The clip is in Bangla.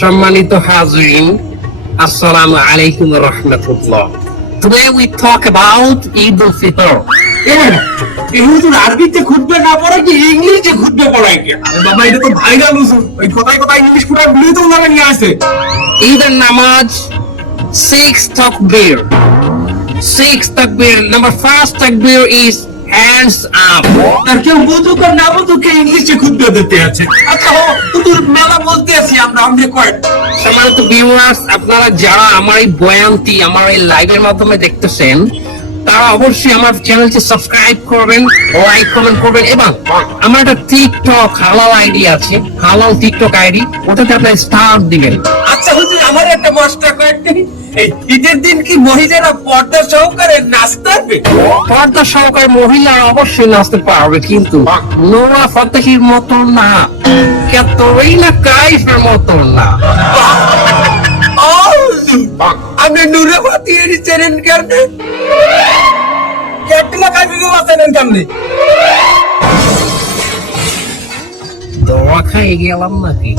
সম্মানিত হাজিরিন, আসসালামু আলাইকুম ওয়া রাহমাতুল্লাহ। Today we talk about Eid al-Fitr. এই হুজুর আরবিতে খুতবা না পড়ে কি ইংলিশে খুতবা পড়ায় কি? আরে বাবা এটা তো ভাইরাল হুজুর। ওই কথায় কথায় ইংলিশ পুরো ভুলে তো উনারা নিয়ে আসে। ঈদের নামাজ 6 takbir. 6 takbir. Number first takbir is hands up. আর কেউ বুঝুক আর না বুঝুক ইংলিশে খুতবা দিতে আছে। আচ্ছা হুজুর মেলা বলতে আছি আমরা কয়। সম্মানিত ভিউয়ার্স, আপনারা যারা আমার এই বয়ানটি আমার এই লাইভের মাধ্যমে দেখতেছেন, তারা অবশ্যই আমার চ্যানেলটি সাবস্ক্রাইব করবেন, লাইক কমেন্ট করবেন এবং আমার একটা টিকটক হালাল আইডি আছে, হালাল টিকটক আইডি, ওটাতে আপনার স্টার দিবেন। আচ্ছা হুজুর আমার একটা মশলা কয়েকটি এই ঈদের দিন কি মহিলারা পর্দা সহকারে নাচতে পারবে? পর্দা সহকারে মহিলারা অবশ্যই নাচতে পারবে, কিন্তু নোরা ফতেহির মতো না, ক্যাটরিনা কাইফের মতো না। আপনি নূরে ফাতিয়ের চ্যানেল কেমনে? ক্যাটরিনা কাইফকে বাঁচালেন কেমনে? দোয়া খাই গেলাম নাকি?